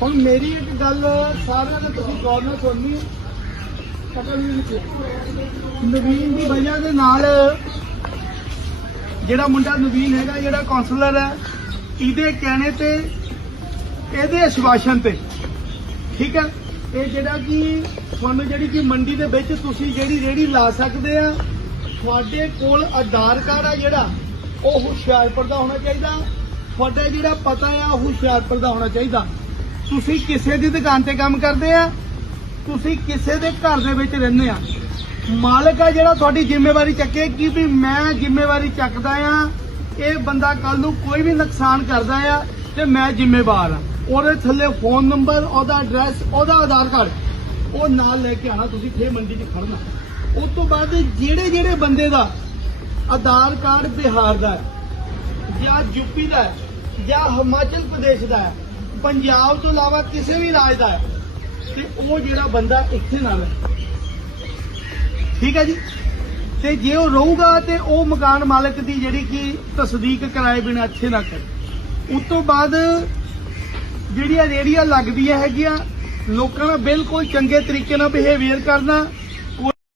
ਹੁਣ ਮੇਰੀ ਇੱਕ ਗੱਲ ਸਾਰਿਆਂ ਨੇ ਤੁਸੀਂ ਗੌਰ ਨਾਲ ਸੁਣਨੀ ਪਤਾ ਨਹੀਂ ਨਵੀਨ ਦੀ ਵਜ੍ਹਾ ਦੇ ਨਾਲ ਜਿਹੜਾ ਮੁੰਡਾ ਨਵੀਨ ਹੈਗਾ, ਜਿਹੜਾ ਕਾਉਂਸਲਰ ਹੈ, ਇਹਦੇ ਕਹਿਣੇ ਤੇ, ਇਹਦੇ ਅਸ਼ਵਾਸਨ ਤੇ, ਠੀਕ ਹੈ? ਇਹ ਜਿਹੜਾ ਕਿ ਤੁਹਾਨੂੰ ਜਿਹੜੀ ਕਿ ਮੰਡੀ ਦੇ ਵਿੱਚ ਤੁਸੀਂ ਜਿਹੜੀ ਰੇੜੀ ਲਾ ਸਕਦੇ ਆ, ਤੁਹਾਡੇ ਕੋਲ ਆਧਾਰ ਕਾਰਡ ਆ ਜਿਹੜਾ, ਉਹ ਹੁਸ਼ਿਆਰਪੁਰ ਦਾ ਹੋਣਾ ਚਾਹੀਦਾ। ਤੁਹਾਡਾ ਜਿਹੜਾ ਪਤਾ ਆ, ਉਹ ਹੁਸ਼ਿਆਰਪੁਰ ਦਾ ਹੋਣਾ ਚਾਹੀਦਾ। ਤੁਸੀਂ ਕਿਸੇ ਦੀ ਦੁਕਾਨ ਤੇ ਕੰਮ ਕਰਦੇ ਆ, ਤੁਸੀਂ ਕਿਸੇ ਦੇ ਘਰ ਦੇ ਵਿੱਚ ਰਹਿੰਦੇ ਆ। ਮਾਲਕ ਆ ਜਿਹੜਾ ਤੁਹਾਡੀ ਜ਼ਿੰਮੇਵਾਰੀ ਚੱਕੇ, ਕਿ ਵੀ ਮੈਂ ਜ਼ਿੰਮੇਵਾਰੀ ਚੱਕਦਾ ਆ, ਇਹ ਬੰਦਾ ਕੱਲ ਨੂੰ ਕੋਈ ਵੀ ਨੁਕਸਾਨ ਕਰਦਾ ਆ, ਤੇ ਮੈਂ ਜ਼ਿੰਮੇਵਾਰ ਆ। ਉਹਦੇ ਥੱਲੇ ਫੋਨ ਨੰਬਰ, ਉਹਦਾ ਐਡਰੈਸ, ਉਹਦਾ ਆਧਾਰ ਕਾਰਡ, ਉਹ ਨਾਲ ਲੈ ਕੇ ਆਣਾ ਤੁਸੀਂ ਫੇਰ ਮੰਡੀ 'ਚ ਖੜਨਾ ਉਸ ਤੋਂ ਬਾਅਦ ਜਿਹੜੇ ਜਿਹੜੇ ਬੰਦੇ ਦਾ ਆਧਾਰ ਕਾਰਡ ਬਿਹਾਰ ਦਾ ਹੈ, ਜਾਂ ਯੂਪੀ ਦਾ ਹੈ ਜਾਂ ਹਿਮਾਚਲ ਪ੍ਰਦੇਸ਼ ਦਾ ਹੈ, ਪੰਜਾਬ ਤੋਂ ਇਲਾਵਾ ਕਿਸੇ ਵੀ ਰਾਜ ਦਾ ਹੈ, ਤੇ ਉਹ ਜਿਹੜਾ ਬੰਦਾ ਇੱਥੇ ਨਾਲ ਹੈ। ਠੀਕ ਹੈ ਜੀ? ਤੇ ਜੇ ਉਹ ਰਹੂਗਾ ਤੇ ਉਹ ਮਕਾਨ ਮਾਲਕ ਦੀ ਜਿਹੜੀ ਕਿ ਤਸਦੀਕ ਕਰਾਏ ਬਿਨਾਂ ਇੱਥੇ ਨਾ ਕਰੇ। ਉਸ ਤੋਂ ਬਾਅਦ ਜਿਹੜੀਆਂ ਰੇੜੀਆਂ ਲੱਗਦੀਆਂ ਹੈਗੀਆਂ, ਲੋਕਾਂ ਨਾਲ ਬਿਲਕੁਲ ਚੰਗੇ ਤਰੀਕੇ ਨਾਲ ਬਿਹੇਵੀਅਰ ਕਰਨਾ